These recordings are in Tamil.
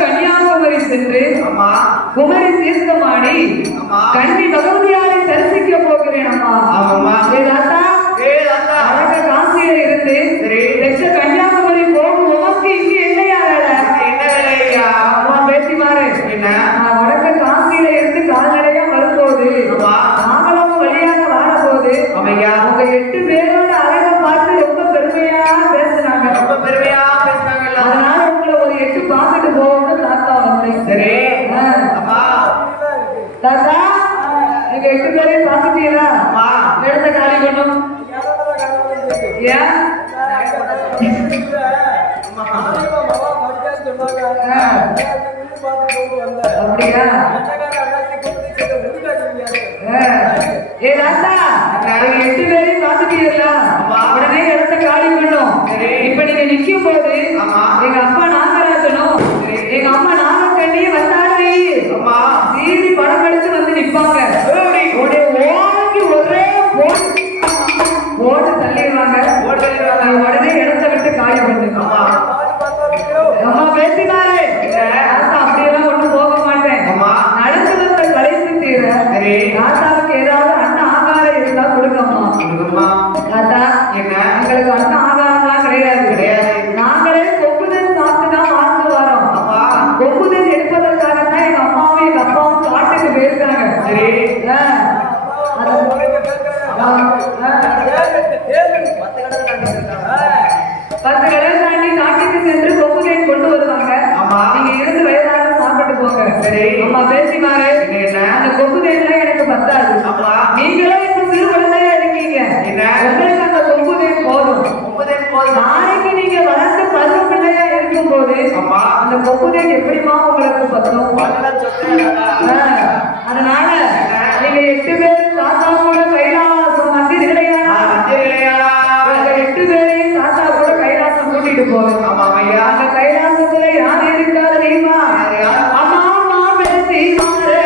கன்னியாகுமரி சென்று குமரி தீர்த்தமாடி கன்னி பகவதியாரை தரிசிக்க போகிறேன் அம்மா. காசியில இருந்து தெற்க கன்னியாகுமரி போகும் உமக்கு இங்க என்னையா வேலை? அம்மா பேசி மாறு. வடக்க காசியில இருந்து கால்நடையா வரும்போது நாங்களும் வழியாக வாழப்போது உங்க 8 பேரோட அழகை பார்த்து ரொம்ப பெருமையா பேசுனாங்க. அதனால உங்களை ஒரு 8 பார்த்துட்டு போகணும்னு தாத்தா வந்தேன். சரி தாத்தா, நீங்க 8 பேரையும் பார்த்துட்டீங்களா? இடத்த காலி பண்ணும். ஏன் அப்படியா? ஏ தாத்தா, 8 பேரையும் பார்த்துட்டீங்களா? உடனே இடத்த காலி பண்ணும். இப்ப நீங்க நிக்கும் போது எங்க அப்பா நாகராஜனும் எங்க அம்மா நாகக்கண்ணியே வந்தாரு. சீரி படம் எடுத்து வந்து நிப்பாங்க. ஓங்கி ஒரே போட்டு தள்ளிடுவாங்க. உடனே இடத்த விட்டு காலி பண்ணுங்க. அம்மா பேசினாரு. அப்படியெல்லாம் ஒண்ணும் போக மாட்டேன். நடந்து வந்த கலைத்து தீர தாத்தாவுக்கு ஏதாவது அண்ணன் ஆகாரம் இருந்தா கொடுங்கம்மா. தாத்தா, எங்களுக்கு அண்ணன் ஆகாரம்லாம் கிடையாது. நாங்களே கொப்புதல் சாப்பிட்டுதான் வாழ்ந்து வரோம். கொப்புதல் எடுப்பதற்காகத்தான் எங்க அம்மாவும் எங்க அப்பாவும் காட்டுக்கு போயிருக்காங்க. பத்து கடல் தாண்டி காட்டுக்கு சென்று கொப்புதல் கொண்டு வருவாங்க. நீங்க இருந்து வயதாக சாப்பிட்டு போங்க. அம்மா பேசி மாறு. அந்த கொப்புதல் எனக்கு பத்தாது. நீங்களும் இப்ப சிறு குழந்தையா இருக்கீங்க. உங்களுக்கு அந்த கொப்புதல் போதும். நாளைக்கு நீங்க வளர்ந்து பருவ பிள்ளையா இருக்கும் போது அந்த கொப்புதல் எப்படிமா உங்களுக்கு பத்தும்? அதனால நீங்க 8 பேர் தாத்தா கூட கைலாசம் வந்தீர்களையா? 8 பேரையும் தாத்தா கூட கைலாசம் கூட்டிட்டு போவேன். அந்த கைலாசத்துல யார் இருக்காது தெரியுமா? அம்மா பேசி மாறே.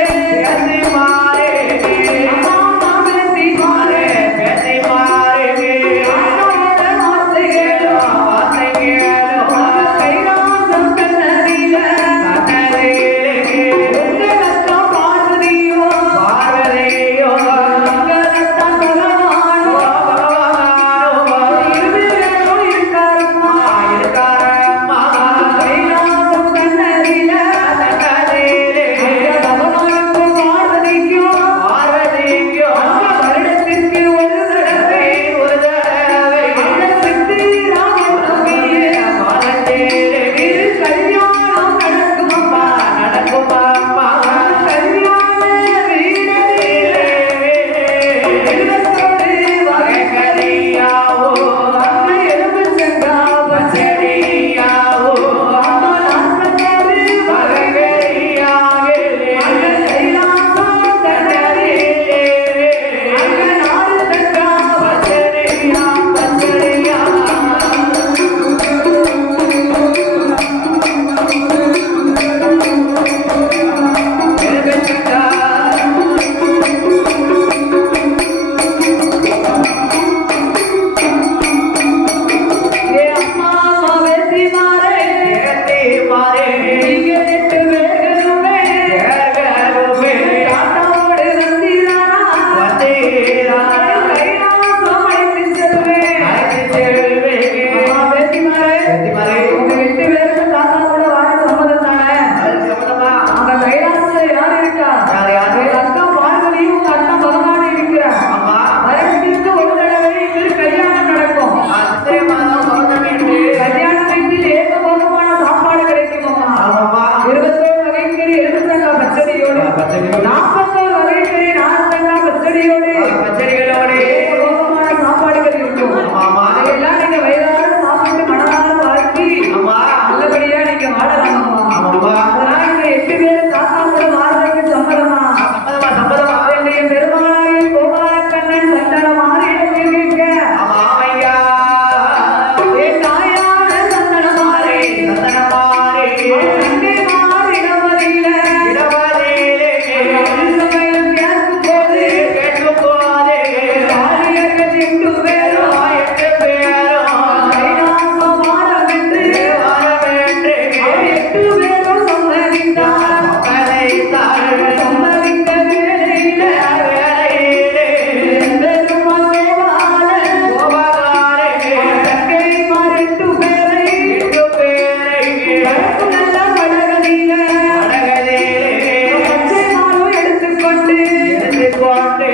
கொண்டு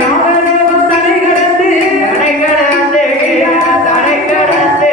நாகலோகம் தடை கடந்து தடை கடந்து தடை கடந்து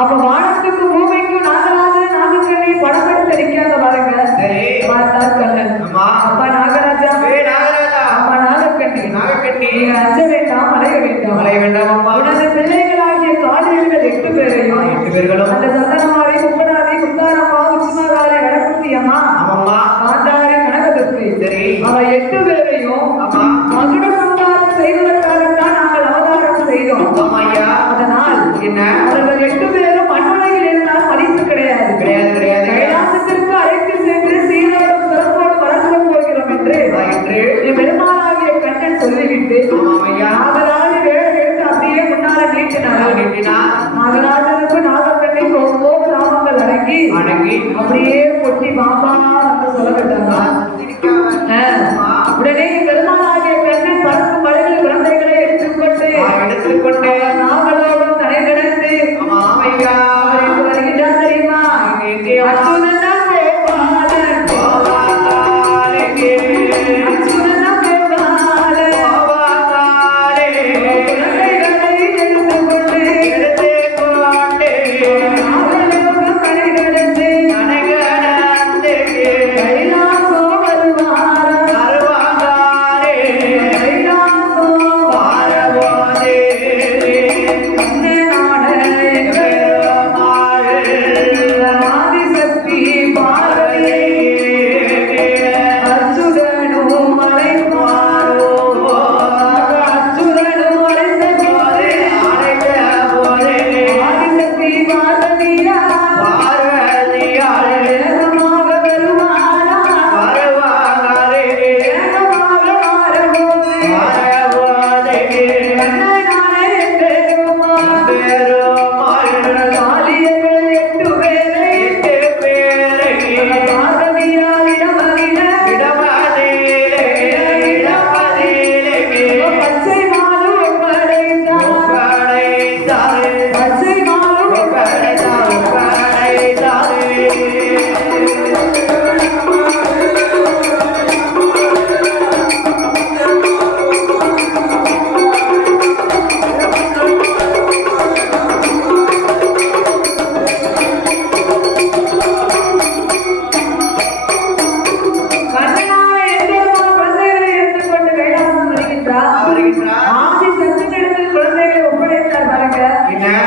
அப்ப வானத்துக்கு பூமிக்கும் நாகராஜன் நாகக்கண்ணி படம் எடுத்து நிக்காங்க பாருங்க. பார்த்தார் கண்ணன். அப்பா நாகராஜா அம்மா நாகக்கண்ணி நீங்க அஞ்ச வேண்டாம் அலைய வேண்டாம். உனது பிள்ளைகளாகிய காதலிகள் 8 பேரையும் அந்த சந்தனமாரி முப்படாதி முத்தாரம்மா உச்சிமாராரி வடக்குத்தியம்மா காந்தாரி கனகதுர்த்தி அவ 8 பேரையும் மகுட சந்தாரம் செய்வதற்காகத்தான் நாங்கள் அவதாரம் செய்தோம். அதனால் அவர்கள் 8 பேரும் மண்ணுலகில் இருந்தால் மதிப்பு கிடையாது. கைலாசத்திற்கு அழைத்து சென்று சீரோடும் சிறப்போடு வளர்ந்து போகிறோம் என்று பெருமாளாகிய கண்ணன் சொல்லிவிட்டு நாகராஜ வேலை எடுத்து அப்படியே முன்னால நீட்டினார். நாகராஜனுக்கு நாகக்கண்ணை ஒவ்வொரு நாமங்கள் அடங்கி அப்படியே கொட்டி பாம்பா என்று சொல்லப்பட்டாங்க. உடனே பெருமாளாகிய கண்ணன் பறக்கும் மலையில் குழந்தைகளை எடுத்துக்கொண்டு நாங்களோடும் தடை கடந்து வருகின்றார் தெரியுமா? அர்ஜுனன் கடந்து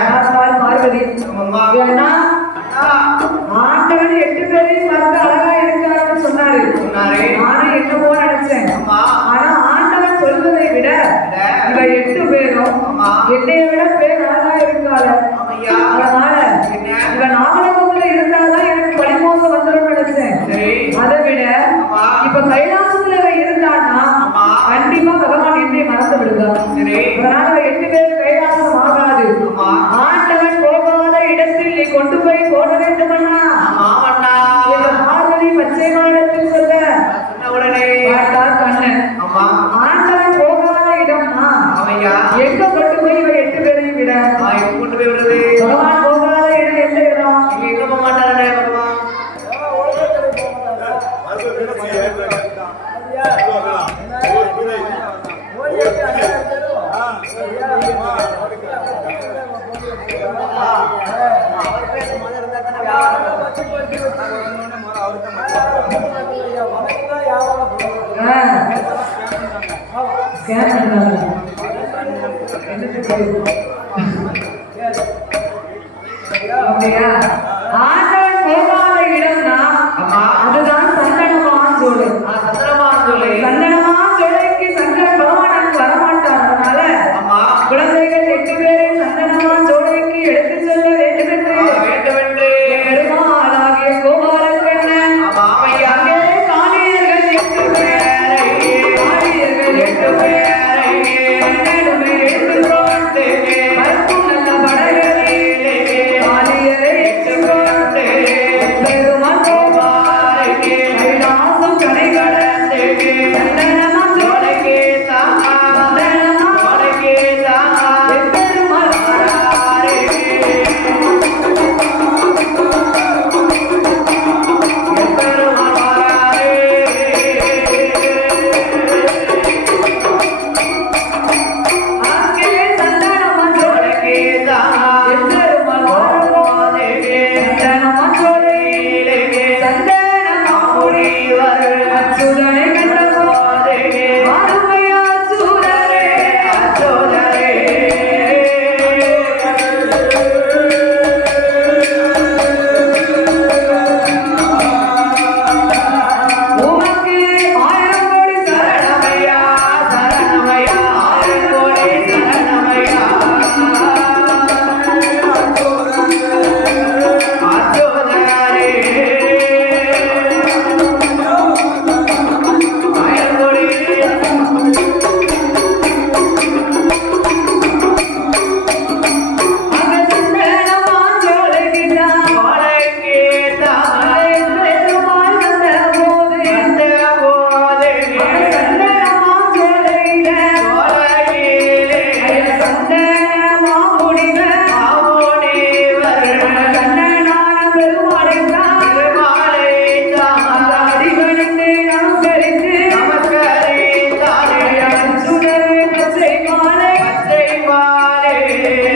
பார்த்தால் பார்வதி ஆமாம்மா. ஏன்னா ஆண்டவன் 8 பேரையும் பார்த்து அழகா இருக்காருன்னு சொன்னாரு. சொன்னாரே. நானும் என்னமோ நினைச்சேன். ஆமா. ஆனா ஆண்டவன் சொல்வதை விட இவ 8 பேரும் ஆமா. என்னைய விட பேர் அழகா இருக்காள. ஆமையா. அதனால இவ நாகலோகத்துல இருந்தாதான் எனக்கு பழிமோசம் வந்துடும் நினைச்சேன். சரி. அதை விட ஆமா. இப்ப கைலாசத்துல இவ இருந்தான்னா ஆமா. கண்டிப்பா பகவான் என்னை மறந்து விடுவார். சரி. அதனால இவ 8 பேர் கைலாசம் ஆகாது. ஆமா. ஆண்டவன் போகாத இடத்தில் நீ கொண்டு போய் போட வேண்டுமண்ணா. ஆமாண்ணா. பார்வதி பச்சை மாடத்தில் சொல்ல சொன்ன உடனே பார்த்தார் கண்ணன். ஆமா. ஆண்டவன் போகாத இடம்னா ஆமையா. எங்க கொண்டு போய் இவ 8 பேரையும் விட எங்க கொண்டு போய் விடுறது? பகவான் போகாத இடம் எந்த இடம்? நீங்க எங்க போக மாட்டாரே பகவான். ஸ்கேன் பண்ணாங்க. அப்படியா? ஆண்டவன் போகாத இடம்னா அதுதான் சந்தனமான் சோலை. சந்திரமான் சொல்லி. சந்தனமான் சோலைக்கு சங்கர பகவான் வரமாட்டார். அதனால குழந்தைகள் 8 பேரை சந்தனமான் சோலைக்கு எடுத்து செல்ல வேண்டும் என்று வேண்டுமென்று பெருமாளாகிய கோபாலக்கண்ணன் ஆமையா. அங்கே காளியர்கள் 8 பேரை காளியர்கள் 8 பேரை கண்ணனுமே எடுத்துக்கொண்டு பறக்கும் நல்ல படகளிலே காளியரை ஏற்றுக்கொண்டு பெருமாள் கோபாலக்கே கைலாசம் கடை கடந்து சந்தனமான் சோலைக்கு சந்தனமான் சோலைக்கு பெருமாள் வாராரே. அங்கே சந்தனமான் சோலைக்கு எம்பெருமாள் வாராரே. சந்தனமான் சோலையிலே சந்தனமான் முனிவர் அச்சுதனை கண்டபோது ஆறுமையா அச்சுதரே அச்சுதரே. உமக்கு 1000 கோடி சரணமையா சரணமையா 1000 கோடி சரணமையா. அச்சோதரே. ஆயர்கொடி. அங்க சந்தனமான் சோலைக்குதான் சோலைக்கு பெருமாள் வந்தபோது சந்தனமான் சோலையில சந்தனமான் முனிவர் கண்ணனான பெருமாளைத்தான் அந்த அடிபணிந்து நமஸ்கரித்து சுடரே பச்சை மாலை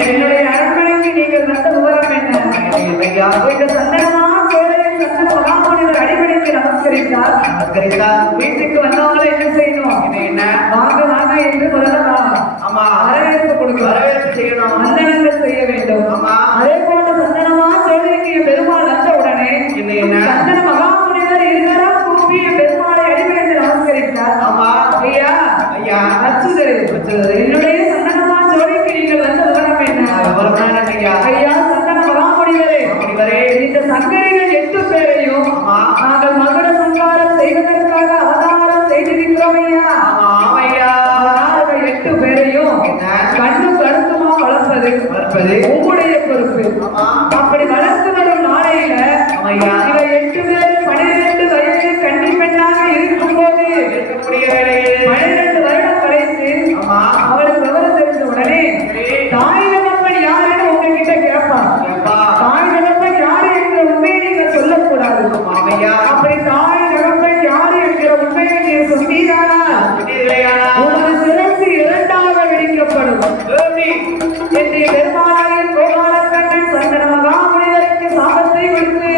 என்னுடைய அரண்மனைக்கு நீங்கள் வந்த விவரம் என்ன? இந்த சந்தனமான் சோலையில் சந்தன மகாமுனிவர் அடிபணிந்து நமஸ்கரித்தார். வீட்டுக்கு வந்தவங்களை என்ன செய்யணும்? வாங்க வாங்க என்று சொல்லலாம். வரவேற்பு கொடுக்கணும். வந்தனங்கள் செய்ய வேண்டும். அதே போன்ற சந்தனமான் சோலைக்கு பெருமாள் வந்த உடனே சந்தன மகாமுனிவர் இருவரும் கூப்பி பெருமாளை அடிபணிந்து நமஸ்கரித்தார். ஐயா அச்சுதரே, என்னுடைய சந்தனமான் சோலைக்கு நீங்கள் வந்த விவரம் என்ன? ஐயா சந்தன மகாமுனிவரே, இந்த சங்கரிகள் 8 பேரையும் நாங்கள் மகுட சங்காரம் செய்வதற்காக அவதாரம் செய்திருக்கிறோம் ஐயா. அவதாரம் 8 பேரையும் கண்ணு கருத்துமா வளர்ப்பது உங்களுடைய பொறுப்பு. அப்படி வளர்த்து வரும் நாளையில இவ 8 பேரும் 12 வயது கன்னி பெண்ணாக இருக்கும்போது 12 வருடம் கழித்து அவளுக்கு விவரம் தெரிஞ்ச உடனே தாய் தகப்பன் யாருன்னு உங்ககிட்ட கேட்பா. தாய் தகப்பன் யாரு என்ற உண்மையை நீங்க சொல்லக்கூடாது. அப்படி தாய் தகப்பன் யாரு என்கிற உண்மையை நீ சொன்னீரானா உனது சிறப்பு 2ஆக விடிக்கப்படும் என்று பெருமாளாகிய கோபாலக்கண்ணன் சந்தன மகாமுனிவருக்கு சாபத்தை கொடுத்து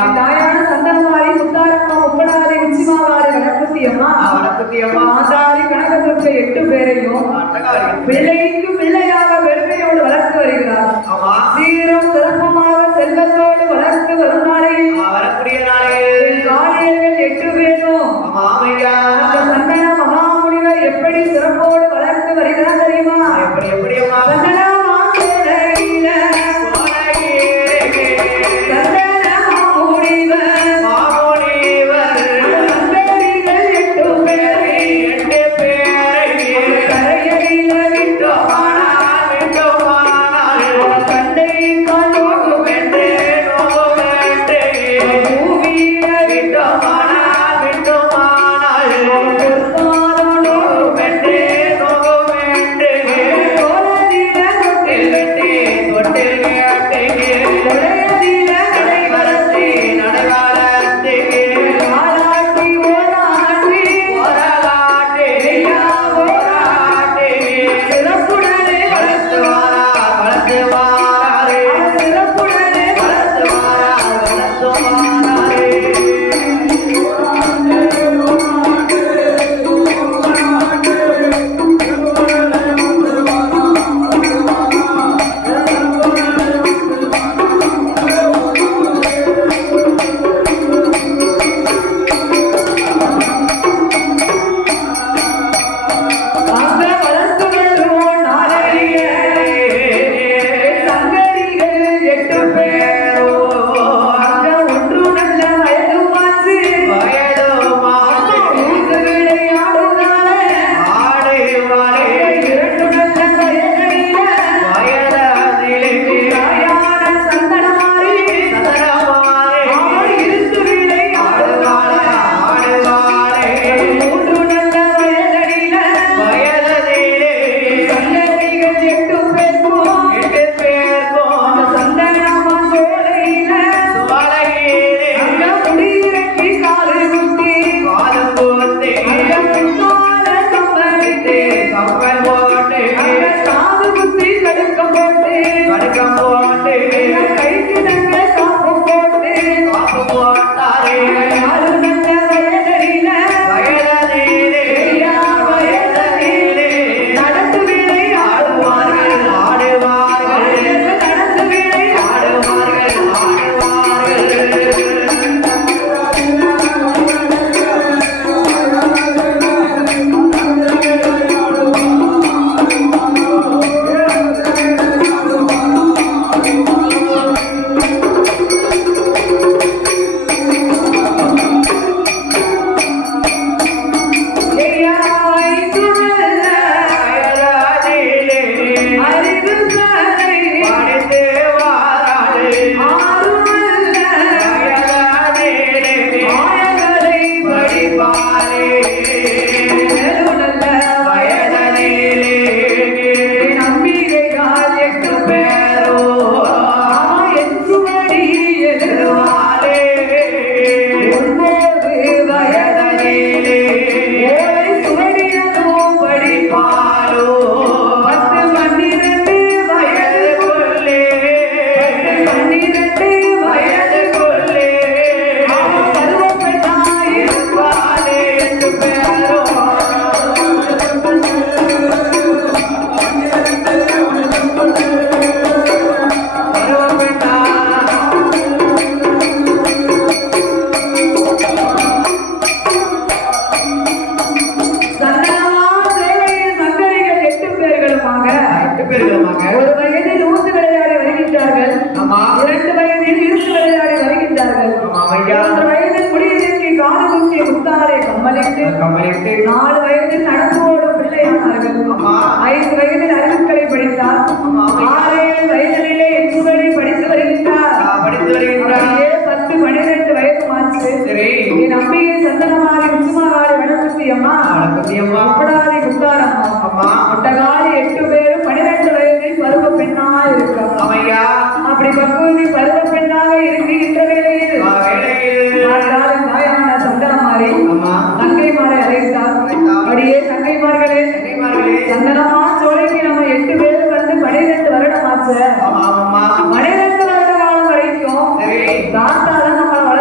என் தாயான சந்தனமாரி முத்தாரம்மா முப்படாரி உச்சிமாவாரி கணபதி அம்மா வணக்கத்தி அம்மா மாதாரி கனகதுர்க்க 8 பேரையும் பிள்ளைக்கு பிள்ளையாக பெருமையோடு வளர்த்து வருகிறார். ஆமா சீரும் சிறப்புமாக செல்வத்தோடு வளர்த்து வரும் நாளையில் வரக்கூடிய நாளையில் காளியர்கள் 8 பேரும் ஆமையா அந்த சந்தன மகாமுனிவர் எப்படி சிறப்போடு வளர்த்து வருகிறார் தெரியுமா? எப்படி அம்மா சந்தன மாமுனிவர் சந்தன மாமுனிவர் மாமுனிவர் சந்தரிகள் 8 பேரை 8 பேரை கரையடியில விட்டோமானா அவன் கண்டை காணோடு வென்று பூமியில விட்டோமானா அவன் பொறுத்தாலோடு கோலதில கொலையதில நடைபெறத்தி ஆளாட்டி ஓராட்டி ஐயா ஓராட்டி சிறப்புடனே வளர்த்து சிறப்புடனே வளர்த்து அங்க வளர்த்து வருவோம் நாளைய சங்கரிகள் 8 பேரோ அங்க ஒன்று நல்ல வயதுமாச்சு ஊத்து விளையாடுதானே 2 நல்ல வயதில தாயான சந்தனமாரி அவள் இருந்து விளையாடுவாளே 3 நல்ல வயதில சந்ததிகள் 8 பேருக்கும் அந்த சந்தனமா சோலையில அங்க முடியிறக்கி காலு குத்தி அங்க முன்னால கம்பளித்து அங்க காது குத்தி கடுக்க போட்டு அங்க கைக்கு தங்க காப்பு போட்டு 4 நல்ல வயதில ஐயா வயதிலே நடந்து விளையாடுவார்கள் நடந்து விளையாடுவார்கள் ஐயா ஐந்து நல்ல அறிவு சாலை 6 நல்ல மாயங்களை படிப்பாரே 7 நல்ல வயதிலே நம்பிக்கையால் 8 பேரோ என் சுவடி எழுதுவாரே 9 வயதிலே ஓலை சுவடியதும் படிப்பாரோ 10 12 வயதுக்குள்ளே 12 வயதுக்குள்ளே அவன் பருவப்பெண்ணாயிருப்பாளே 8 பேரோ சந்தனமா சேவையில் சங்கரிகள் 8 பேர்களுமாக 8 பேர்களுமாக ஒரு வயதில் ஊத்து விளையாடி வருகின்றார்கள். ஆமா 2 வயதில் இருத்து விளையாடி வருகின்றார்கள். ஐயா 3 வயதில் முடியிறக்கி காது குத்தி முத்தாரை கம்மலிட்டு 4 வயதில் நடந்து ஓடும் பிள்ளையானார்கள். 5 வயதில் அறிவுக்களை படித்தார். 6 வயதிலே எச்சுகளை படித்து வருகின்றார். அப்படியே 10 12 வயது மாற்று என் அம்பிகை சந்தனமாரி உச்சிமாவாரி வனமுத்தி அம்மா முப்படாரி முத்தாரம்மா ஒட்டகாரி 8 பேரும் 12 வயதில் பருவ பெண்ணா இருக்காங்க. அப்படி பக்குவதி பருவ பெண்ணாக இருக்கின்ற வேளையில் மாற்றால் தாயான சந்தனமாரி தங்கைமாரை அழைத்தார். அப்படியே தங்கைமார்களே சந்தனமா சோலைக்கு நம்ம 8 பேரும் வந்து 12 வருடம் ஆச்சு. 12 வருட காலம் வரைக்கும் தாத்தாதான் நம்மளை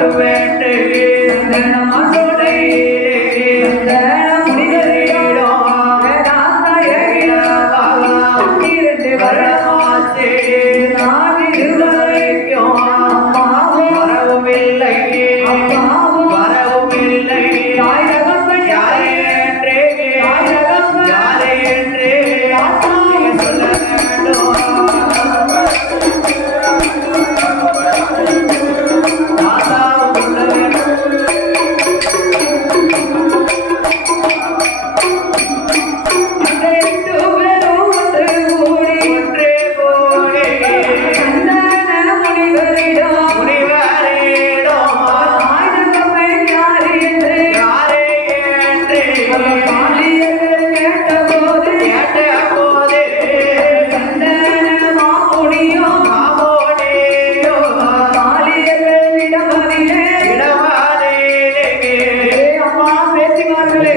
காட்டு வேண்டு சந்தன மாசோடை சந்தன முடிகளிடம் வேதாந்தா ஏகிட இரண்டு வருடமாச்சு நான் இருவரைக்கும் அம்மாவும் வரவுமில்லை அப்பாவும் வரவுமில்லை தாய் தகப்பன் யாரே என்று தாய் தகப்பன் யாரே என்று தாத்தா சொல்ல வேண்டும் தாத்தாவும் சொல்ல வேண்டும் ரெண்டு பேரும் ஒன்று கூடி ஒன்றே போலே சந்தன முனிவரிடம் முனிவரேடும் தாய் தகப்பன் யாரு என்று யாரே என்று அவர் பாலியர்கள் கேட்டபோது கேட்ட போதே சந்தன மாமுனியும் மாமோனேயோ பாலியர்களிடம் அதிலே இடவானே அம்மா பேசினார்களே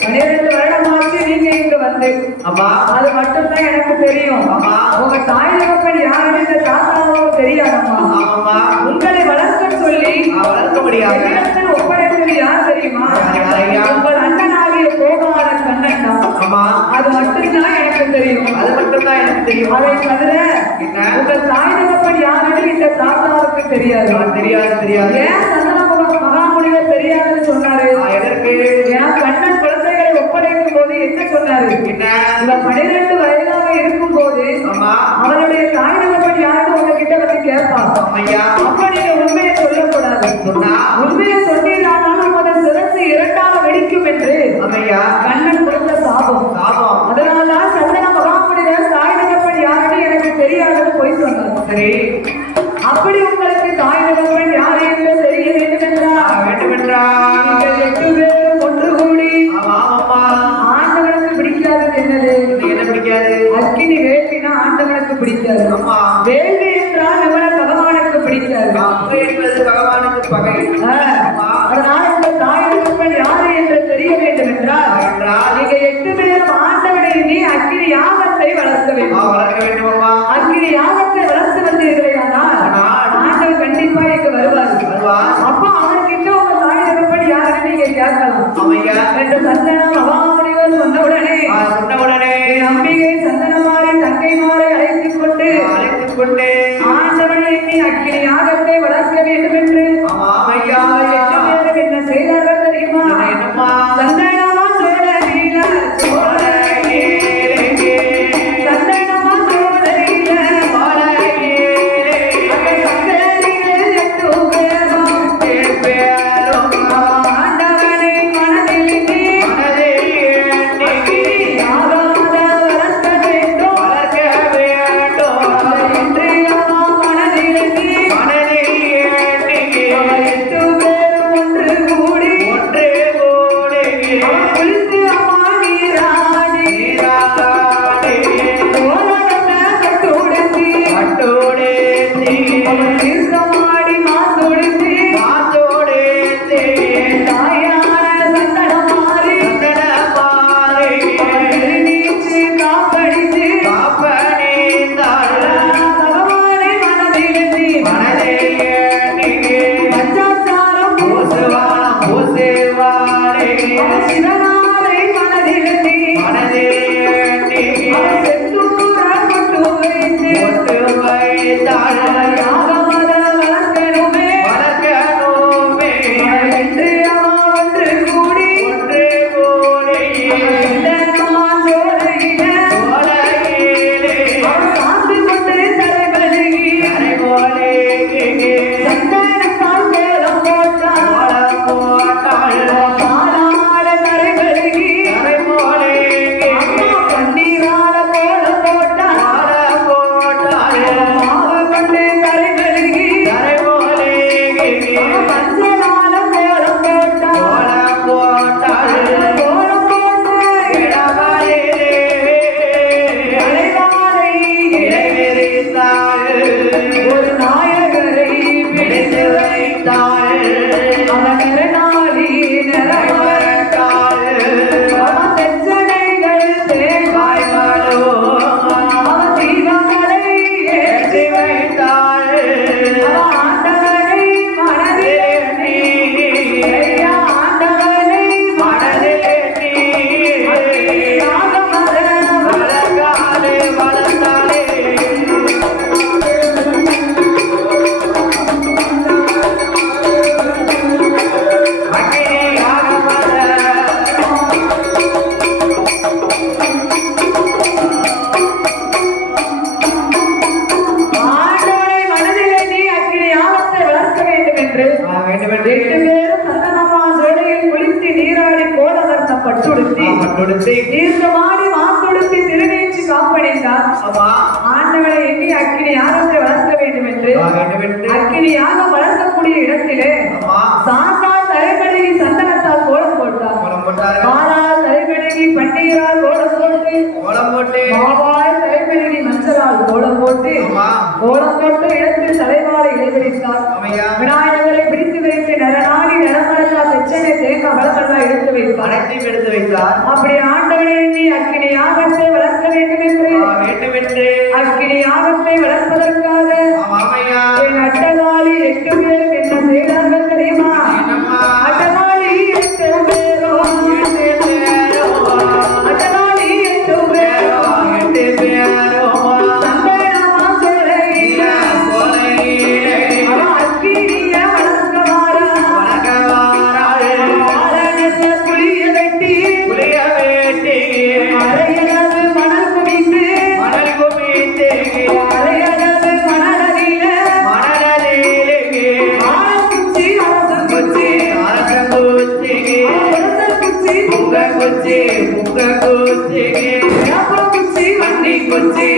12 வருடமாச்சு நீங்க இங்க வந்து அம்மா அது மட்டும்தான் எனக்கு தெரியும் ஆமா. உங்க தாய் தகப்பன் யாருன்னு இந்த தாத்தாவுக்கு தெரியாதம்மா ஆமாம்மா உங்களை வளர்க்க சொல்லி வளர்க்க முடியாது என்னிடத்தில் ஒப்படைத்தது யார் தெரியுமா யார் ஐயா? உங்கள் அண்ணனாகிய கோபால கண்ணன் தான் அம்மா அது மட்டும்தான் எனக்கு தெரியும் அது மட்டும்தான் எனக்கு தெரியும் அதை தவிர என்ன? உங்கள் தாய் தகப்பன் யாருன்னு இந்த தாத்தாவுக்கு தெரியாது தெரியாது தெரியாது ஏன் சந்தனபுரம் மகாமுனிவர் தெரியாதுன்னு சொன்னாரு எதற்கு ஏன்னா கண்ணன் குழந்தைகளை ஒப்படைக்கும் போது என்ன சொன்னாரு என்ன இவன் 12 வயதாக இருக்கும் போது அம்மா அவனுடைய தாய் தகப்பன் யாருன்னு உங்ககிட்ட வந்து கேட்பான் ஐயா அப்ப நீங்க உண்மையை சொல்லக்கூடாது சொன்னா உண்மையை சொன்னீரானாலும் உமது சிரசு இரண்டாக வெடிக்கும் என்று அம்மையா கண்ணன் கொடுத்த சாபம் சாபம் அதனால்தான் சந்தன மகாமுனிவர் தாய் தகப்பன் யாருன்னு எனக்கு தெரியாதுன்னு போய் சொன்னார் சரி அப்படி உங்களுக்கு தாய் தகப்பன் யாரு என்று தெரிய வேண்டும் என்றால் வேண்டுமென்றால் நீங்கள் 8 பேரும் ஒன்று கூடி ஆமாம்மா ஆண்டவனுக்கு பிடிக்காதது என்னது என்ன பிடிக்காது அக்கினி வேள்வினா ஆண்டவனுக்கு பிடிக்காது அம்மா வேள்வி என்றால் நம்மள பகவானுக்கு பிடிக்காது அப்ப என்பது பகவானுக்கு பகை அதனால இந்த தாய் தகப்பன் யாரு என்று தெரிய வேண்டும் என்றால் நீங்க 8 பேரும் ஆண்டவனை நீ அக்கினி யாகத்தை வளர்க்க வேண்டும் வளர்க்க வேண்டும் அம்மா அக்கினி யாகத்தை வளர்த்து வந்தீர்களேயானால் ஆண்டவன் கண்டிப்பா இங்க வருவார் அப்ப அவர்கிட்ட உங்க தாய் தகப்பன் யாருன்னு நீங்க கேட்கலாம் அம்மையா என்று சந்தன மகாமுனிவர் சொன்ன உடனே சொன்ன உடனே என் அம்பிகை சந்தனமாரை தங்கைமாரை அழைத்துக் கொண்டு அழைத்துக் கொண்டு ஆண்டவனை எண்ணி அக்கினி யாகத்தை வளர்க்க வேண்டும் என்று ஆமையா வேண்டுமென்று 8 பேரும் சந்தனமா ஜோலையில் குளித்து நீராடி கோலவர்ண பட்டுடுத்தி தீர்க்கமாடி மாத்தொடுத்தி திருநீச்சு காப்படைந்தார். ஆண்டவனை எண்ணி அக்கினி யாகத்தை வளர்க்க வேண்டும் என்று அக்கினி யாகம் வளர்க்கக்கூடிய இடத்திலே சாத்தால் தலைமடகி சந்தனத்தால் கோலம் போட்டார். பாலால் தலைமடகி பன்னீரால் கோலம் போட்டு மாவாய் தலைமடகி மஞ்சளால் கோலம் போட்டு இடத்தில் தலைவாழை இடைவெளித்தார். விநாயகரை பிடித்து வைத்து நரநாடி நரமரல்லா தெச்சனை தேங்காய் வளமெல்லாம் எடுத்து வைத்தார். அப்படி ஆண்டவனை எண்ணி அக்கினி யாகத்தை வளர்க்க வேண்டும் என்று அக்கினி யாகத்தை வளர்ப்பதற்காக என் அட்டகாளி 8 பேரும் என்ன செய்தார்கள் தெரியுமா? அட்டகாளி 8 பேரும் அட்டகாளி 8 பேரும் சந்தனமா சோலையில அவன் அக்கினிய வளர்க்கவாரா புளிய வெட்டி அரையளவு மணல் குவித்து அரையளவு மணலில ஆரம்பிச்சு அரசன் குச்சி வண்டி குச்சி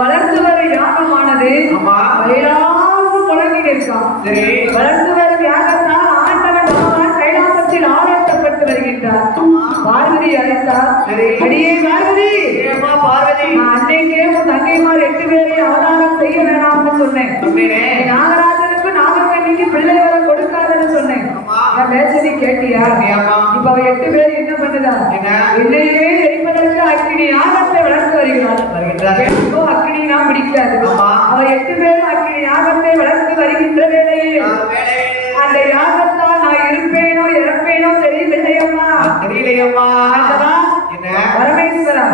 வளர்த்து வரும் யாகமானது கைலாசம் முழங்கி இருக்கான். வளர்த்து வரும் யாகத்தால் ஆண்டவன் பகவான் கைலாசத்தில் ஆராய்த்தப்பட்டு வருகின்றார். பார்வதி அழைத்தார். அடியே பார்வதி, நான் அன்னைக்கே உன் தங்கைமார் 8 பேரை அவதாரம் செய்ய வேணாம்னு சொன்னேன். நாகராஜனுக்கு நாகக்கண்ணிக்கு பிள்ளை வர கொடுக்காதுன்னு சொன்னேன். நான் பேச்சதை கேட்டியா? இப்ப அவ 8 பேர் என்ன பண்ணுதா? என்னையே எரிப்பதற்கு அக்கினி யாகத்தை வளர்த்து வருகிறார். அக்கினி நான் பிடிக்காது. அவ 8 பேரும் அக்கினி யாகத்தை வளர்த்து வருகின்ற வேளையில் அந்த யாகத்தால் நான் இருப்பேனோ இறப்பேனோ தெரியவில்லையம்மா. பரமேஸ்வரா,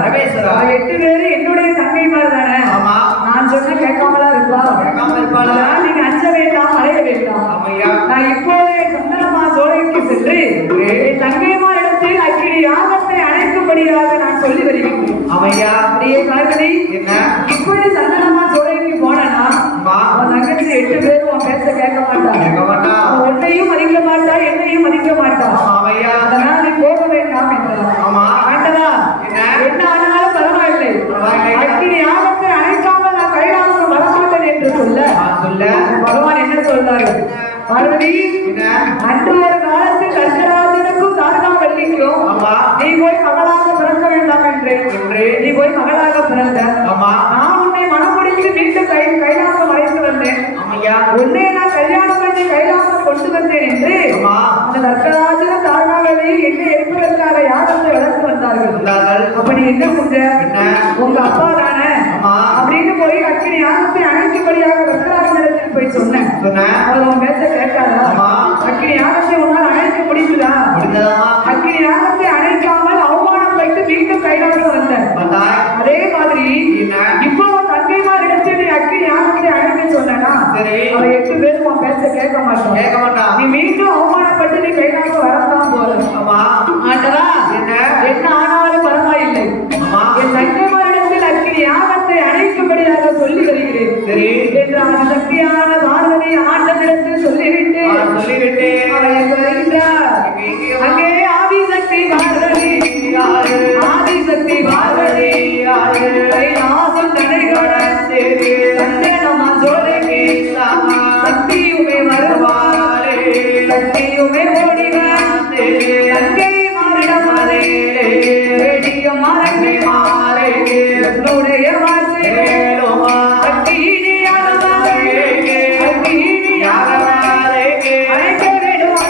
8 பேரு என்னுடைய தங்கைமார் தானே. நான் சொன்ன கேட்காமலா இருப்பாளா? நீங்க அஞ்ச வேண்டாம், அலைய வேண்டாம். நான் இப்போதே சந்தனமா சோலைக்கு சென்று என் தங்கைமாரிடத்தில் அக்கினி யாகத்தை அணைக்கும்படியாக நான் சொல்லி வருகின்றேன். அப்படியே பார்வதி, இப்படி சந்தனமா சோலைக்கு போனா அவன் தங்கச்சி 8 பேரும் உன் பேச கேட்க மாட்டான். உன்னையும் மதிக்க மாட்டா, என்னையும் மதிக்க மாட்டான். அதனால் நீ போக வேண்டாம் என்றார். ஆண்டவா, என்ன ஆனாலும் பரவாயில்லை, அக்கினி யாகத்தை அணைக்காமல் நான் கைலாசம் வரமாட்டேன் என்று சொல்ல பகவான் பார்வதி என்ன அன்று ஒரு காலத்தில் கர்க்கராஜனுக்கும் தாரகாவல்லிக்கும் ஆமா நீ போய் மகளாக பிறக்க வேண்டாம் என்று நீ போய் மகளாக பிறந்த ஆமா நான் உன்னை மனம் முடித்து மீண்டும் கைலாசம் அழைத்து வந்தேன் ஆமையா உன்னை நான் கல்யாணம் பண்ணி கைலாசம் கொண்டு வந்தேன் என்று ஆமா அந்த கர்க்கராஜனும் தாரகாவல்லியும் என்னை எடுப்பதற்காக யார் வந்து வளர்த்து வந்தார்கள் வந்தார்கள் அப்ப நீ என்ன செஞ்ச என்ன உங்க அப்பா தானே ஆமா அப்படின்னு போய் அக்கினி யாகத்தை அணைக்கும்படியாக கர்க்கராஜனிடத்தில் போய் சொன்னேன் சொன்னேன் அவர் உன் பேச்ச கேட்டாரா ஆமா அக்கினி யாகத்தை உன்னால் அணைக்க முடியுதா முடிந்ததாமா அக்கினி யாகத்தை அணைக்காமல் அவமானப்பட்டு மீண்டும் கைலாசம் வந்தார் வந்தாய் அதே மாதிரி என்ன இப்போ உன் தங்கைமார் இடத்தில் நீ அக்கினி யாகத்தை அணைக்க சொன்னா சரி அவ 8 பேரும் உன் பேச்ச கேட்க மாட்டான் கேட்க மாட்டான் நீ மீண்டும் அவமானப்பட்டு நீ கைலாசம் வரத்தான் போற ஆமா ஆண்டவா என்ன என்ன ஆனாலும் பரவாயில்லை ஆமா என் தங்கைமாரிடத்தில் அக்கினி யாகத்தை அணைக்கும்படியாக சொல்லி வருகிறேன் சரி என்று அந்த சக்தியான பார்வதி ஆண்டவரிடத்தில் சொல்லிவிட்டு சொல்லிவிட்டு அவர் எங்கு வருகின்றார் அங்கே ஆதிசக்தி பார்வதி ஆதிசக்தி பார்வதி கைலாசம் தடைகளுடன் சந்தேகமா ஜோதிக்கு சக்தியுமே வருவாரே சக்தியுமே ஓடிவார் தங்கை மாறிடம் வேடிய மாறே மாறே என்னுடைய வார்த்தை அழைக்க வேண்டும்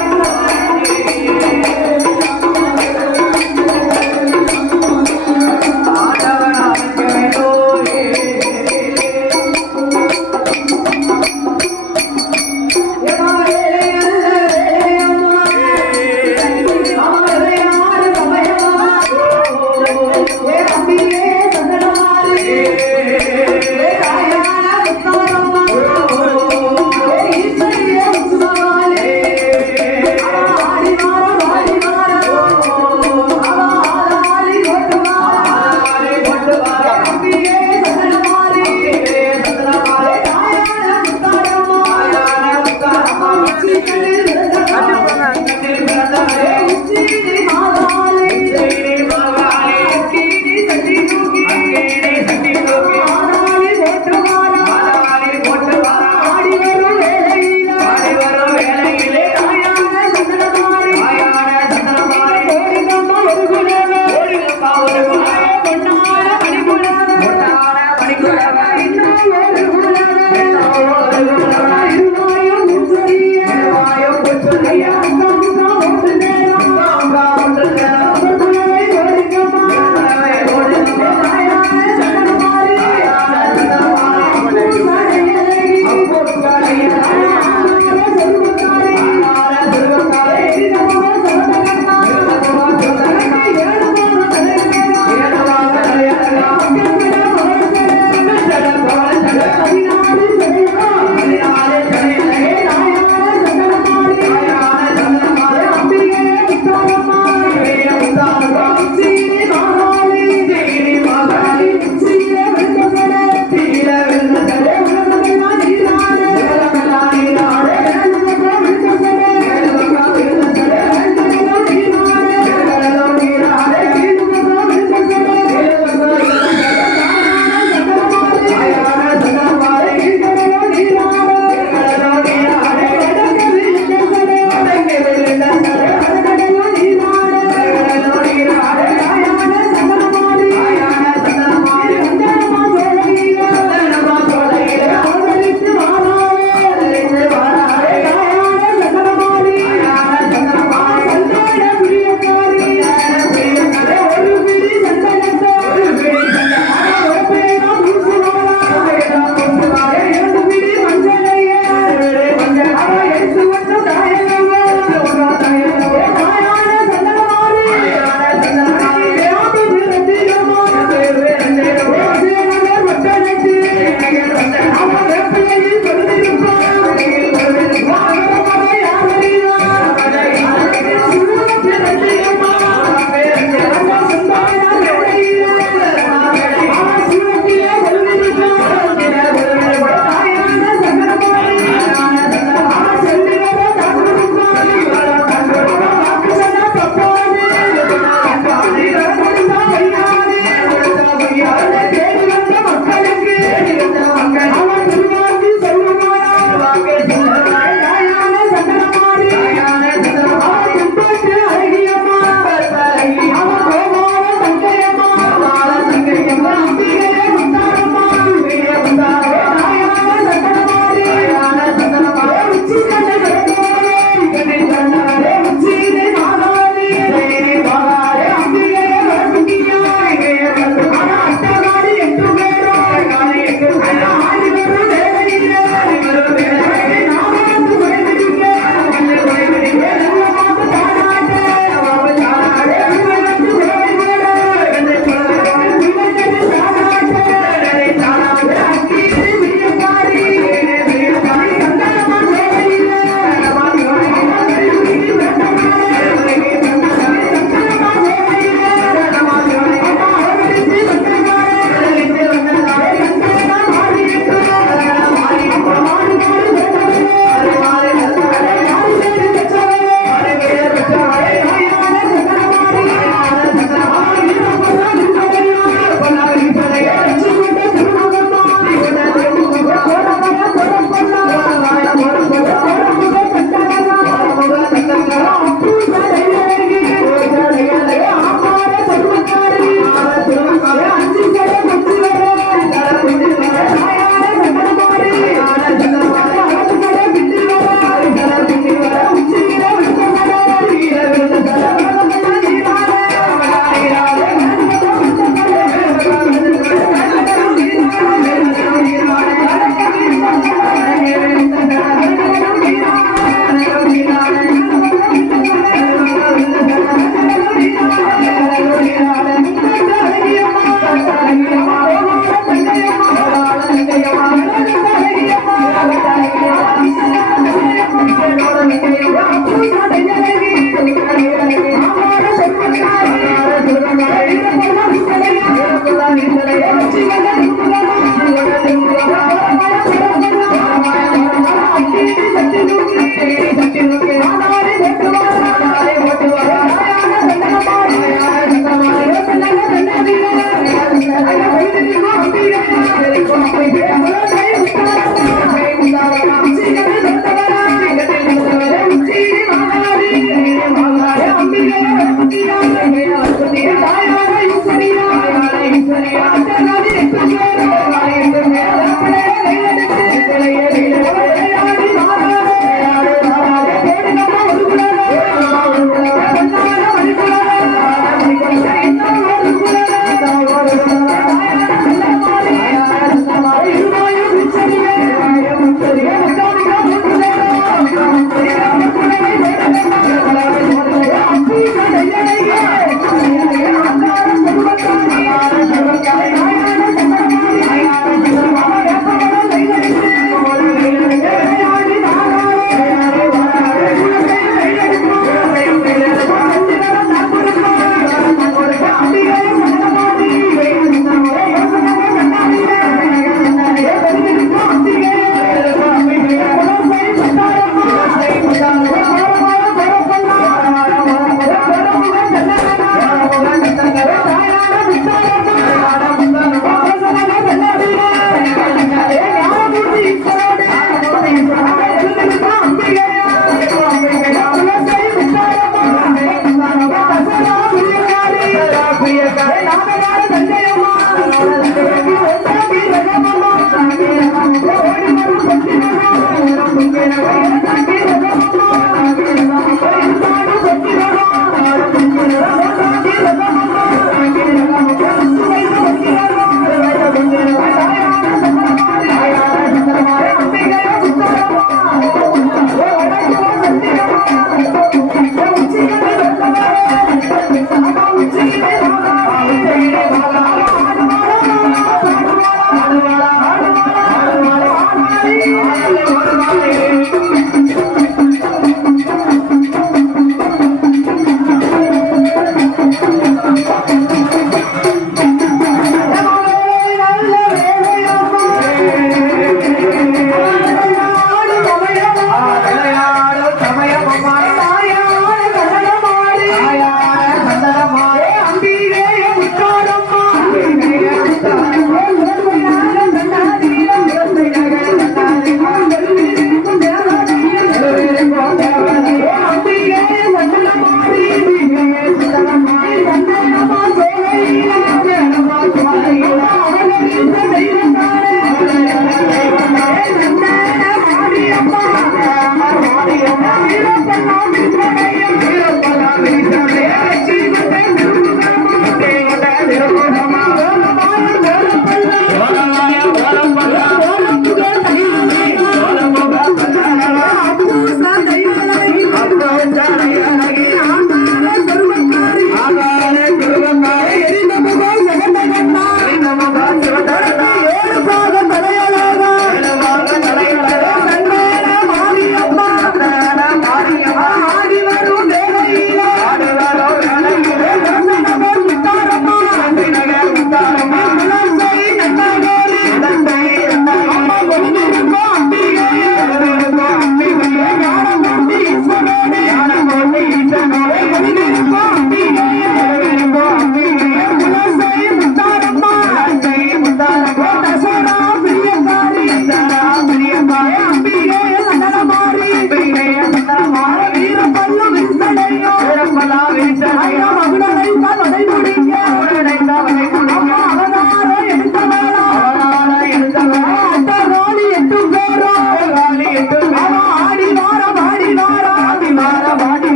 வீரப்பெண்ணா வீரனையா